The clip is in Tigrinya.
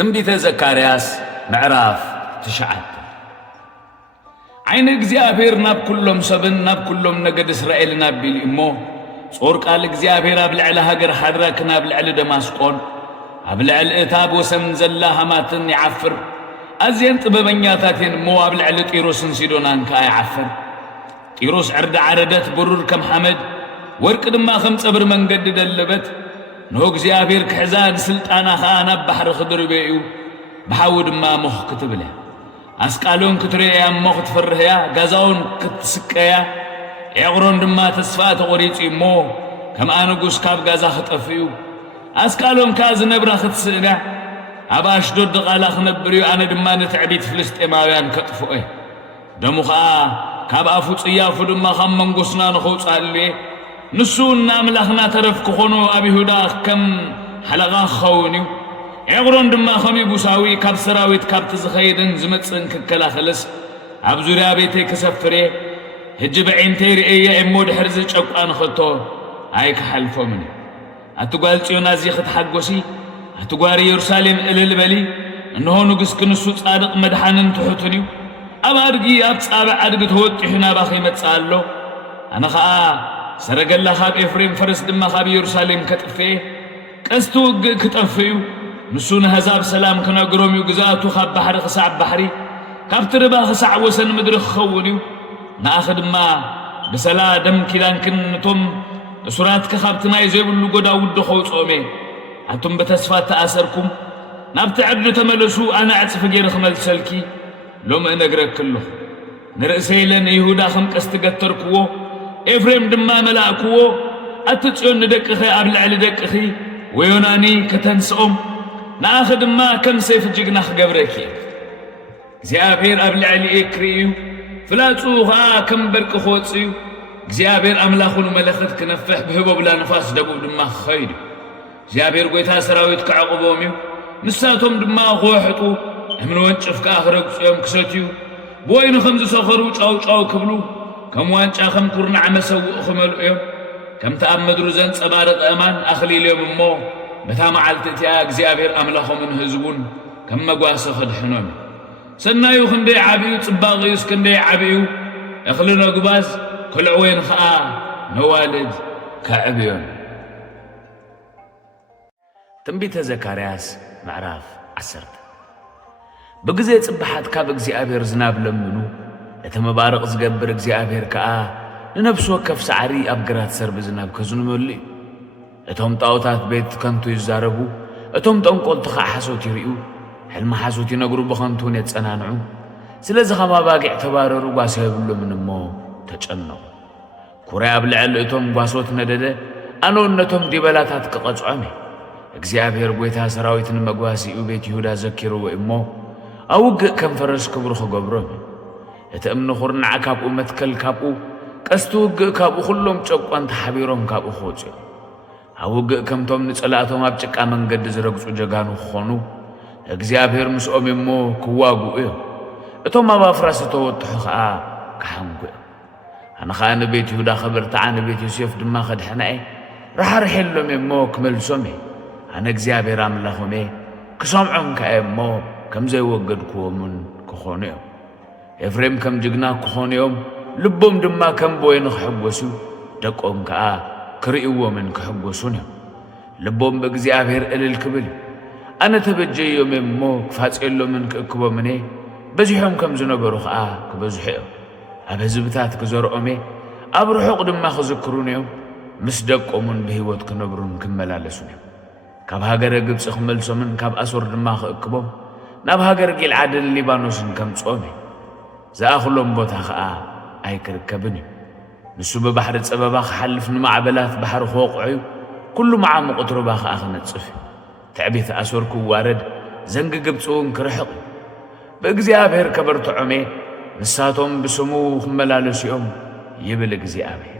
ትንቢተ ዘካርያስ ምዕራፍ 9 ዓይነ እግዚአብሔር ናብ ኩሎም ሰብን ናብ ኩሎም ነገድ እስራኤል ናቢል እሞ ጾር ቃል እግዚአብሔር ኣብ ልዕሊ ሃገር ሓድራክ ናብ ልዕሊ ደማስቆን ኣብ ልዕሊ እታ ወሰን ዘላ ሃማትን ይዓፍር ኣዝየን ጥበበኛታትን እሞ ኣብ ልዕሊ ጢሮስን ሲዶናን ከ ይዓፍር ጢሮስ ዕርዳ ዓረደት ብሩር ከም ሓመድ ወርቅ ድማ ከም ጸብር መንገድ ደለበት ነው እግዚአብሔር ክሕዛን ስልጣና ኻና ባሕር ክድርበዩ በሓው ድማ ሞኽ ክትብለ አስቃሎን ክትረያ ሞኽ ትፈርህያ ጋዛውን ክትስቀያ ኤቕሮን ድማ ተስፋ ተቆሪጽሞ ከም ኣንጉስ ካብ ጋዛ ክጠፍዩ አስቃሎን ካዝ ነብራ ክትስእጋ ኣብ ኣሽዶድ ቃላ ክነብርዩ ኣነ ድማ ነትዕቢት ፍልስጤማውያን ከጥፍኦ ደሙኻ ካብ ኣፉ ጽያፉ ድማ ከም መንጎስና ንኸውጻልየ ንሱና አምላኽና ተረፍ ክኾኑ ኣብ ይሁዳ ከም ሓለቓ ኸውንዩ ኤቕሮን ድማ ከም ይቡሳዊ ካብ ሰራዊት ካብ ትዝኸይድን ዝመጽን ክከላኸለስ ኣብ ዙርያ ቤተይ ክሰፍሬ ሕጂ በዒንተይ ርእየ እሞ ድሕር ዝጨቋን ኸቶ ኣይክሓልፎምን ኣትጓል ጽዮን ኣዚ ክትሓጐሲ ኣትጓር ኢየሩሳሌም እልል በሊ እንሆ ንጉስ ክንሱ ጻድቕ መድሓንን ትሑትን እዩ ኣብ ኣድጊ ኣብ ጻብዕ ኣድጊ ተወጢሑ ናባኸ ይመጽእ ኣሎ ኣነ ኸኣ ሰረገላ ካብ ኤፍሬም ፈረስ ድማ ካብ ኢየሩሳሌም ከጥፍየ ቀስቱ ውግእ ክጠፍዩ ንሱ ንህዛብ ሰላም ክነግሮም እዩ ግዛቱ ካብ ባሕሪ ክሳዕ ባሕሪ ካብ ትርባ ክሳዕ ወሰን ምድሪ ክኸውን እዩ ንኣኸ ድማ ብሰላ ደም ኪዳንክን ነቶም እሱራትከ ካብቲ ማይ ዘይብሉ ጎዳ ውዲ ኸውጾሜ ኣቶም በተስፋ ተኣሰርኩም ናብቲ ዕድሊ ተመለሱ ኣነ ዕፅፊ ገይረ ክመልሰልኪ ሎሚ እነግረክለኹ ንርእሰይለን ይሁዳ ከም ቀስቲ ገተርክዎ ኤፍሬም ድማ መላእክዎ ኣትጽዮን ንደቅኺ ኣብ ልዕሊ ደቅኺ ወዮናኒ ከተንስኦም ንኣኸ ድማ ከም ሰይፍ ጅግና ክገብረኪ እግዚአብሔር ኣብ ልዕሊኤ ክርእዩ ፍላጹ ኸኣ ከም በርቂ ክወፅዩ እግዚአብሔር ኣምላኹን መለኸት ክነፍሕ ብህቦብላ ንፋስ ደቡብ ድማ ክኸይዱ እግዚአብሔር ጐይታ ሰራዊት ክዕቕቦም እዩ ንሳቶም ድማ ክወሕጡ እምኒ ወንጭፍ ከኣ ክረግጹዮም ክሰትዩ ብወይኑ ከም ዝሰኸሩ ጫውጫው ክብሉ ከም ዋንጫ ከም ኩርናዕ መሰውእ ክመልኡዮም ከምቲ ኣብ ምድሩ ዘንጸባረቐ እማን ኣኽሊልዮም እሞ በታ መዓልቲ እቲኣ እግዚአብሔር ኣምላኾምን ህዝቡን ከም መጓሰ ኽድሕኖም ሰናዩ ክንደይ ዓብዩ ጽባቕዩስ ክንደይ ዓብዩ እኽሊ ነጉባዝ ክልዕወይን ኸኣ ነዋልድ ከዕብዮም ትንቢተ ዘካርያስ ምዕራፍ 10 በጊዜ ጽባሓት ካብ እግዚአብሔር ዝናብ ለምኑ ለተመባረቕ ዝገብር እግዚአብሔር ከኣ ንነፍሱ ወከፍ ሳዕሪ ኣብ ግራት ሰርቢ ዝናብ ከዝንመሉ እዩ እቶም ጣዖታት ቤት ከንቱ ይዛረቡ እቶም ጠንቈልቲ ኸዓ ሓሶት ይርእዩ ሕልሚ ሓሶት ይነግሩ ብኸንቱን የጸናንዑ ስለዚ ኸም ኣባጊዕ ተባረሩ ጓሶ የብሎምን እሞ ተጨነቑ ኩራይ ኣብ ልዕሊ እቶም ጓሶት ነደደ ኣነውን ነቶም ዲበላታት ክቐጽዖም እግዚአብሔር ጐይታ ሰራዊትን መጓሲኡ ቤት ይሁዳ ዘኪርዎ እሞ ኣብ ውግእ ከም ፈረስ ክብሩ ክገብሮም እቲ እምኒ ኹርናዕ ካብኡ መትከል ካብኡ ቀስቲ ውግእ ካብኡ ኹሎም ጨቋን ተሓቢሮም ካብኡ ክወፅኡ ኣብ ውግእ ከምቶም ንጸላእቶም ኣብ ጭቃ መንገዲ ዝረግጹ ጀጋኑ ክኾኑ እግዚአብሔር ምስኦም እሞ ክዋግኡ እዮም እቶም ኣብ ኣፍራስ ዝተወጥሑ ኸኣ ክሓንጉ እዮም ኣነ ኸኣ ንቤት ይሁዳ ኸበርትዓ ንቤት ዮሴፍ ድማ ኸድሕናየ ራሕርሐሎም እሞ ክመልሶም ኣነ እግዚአብሔር ኣምላኾም ክሰምዖም ከኣ እሞ ከም ዘይወገድክዎምን ክኾኑ እዮም ኤፍሬም ከም ጅግና ክኾኑ እዮም ልቦም ድማ ከም በወይኒ ክሕጐሱ ደቆም ከኣ ክርእይዎምን ክሕጐሱን እዮም ልቦም ብእግዚአብሔር እልል ክብል ኣነ ተበጀዮም እሞ ክፋጽየሎምን ክእክቦምን በዚሖም ከም ዝነበሩ ኸኣ ክበዝሑ እዮም ኣብ ህዝብታት ክዘርኦም ኣብ ርሑቕ ድማ ክዝክሩን እዮም ምስ ደቆሙን ብህይወት ክነብሩን ክመላለሱን እዮም ካብ ሃገረ ግብፂ ክመልሶምን ካብ ኣሶር ድማ ክእክቦም ናብ ሃገር ጊልዓድን ሊባኖስን ከምጽኦም ዝኣኽሎም ቦታ ኸኣ ኣይክርከብን እዩ ንሱ ብባሕሪ ጸበባ ክሓልፍ ንማዕበላት ባሕሪ ክወቕዑ ኩሉ መዓሙቕ ትሩባ ኸኣ ክነጽፍ ትዕቢት ኣሶር ክዋረድ ዘንጊ ግብፂ እውን ክርሕቕ ብእግዚአብሔር ከበርትዖም ንሳቶም ብስሙ ክመላለሱ እዮም ይብል እግዚአብሔር